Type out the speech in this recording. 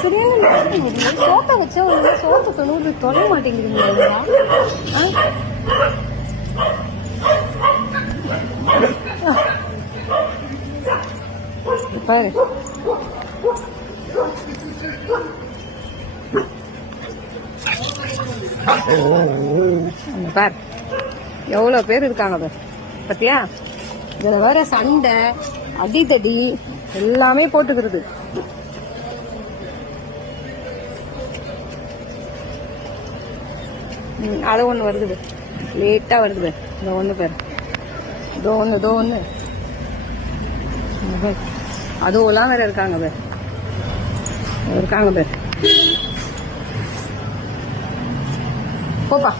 சோப்பை வச்சா ஒரு சோப்பு தொண்ணூறு தொட மாட்டேங்கிறீங்களா? பாரு பாரு எவ்வளவு பேர் இருக்காங்க பாரு. பத்தியா? இதுல வேற சண்டை அடித்தடி எல்லாமே போட்டுக்கிறது. அது ஒண்ணு வருது, லேட்டா வருது. இந்த ஒண்ணு பேர் இதோ ஒண்ணு அதுவெல்லாம் வேற இருக்காங்க பேர். போப்பா.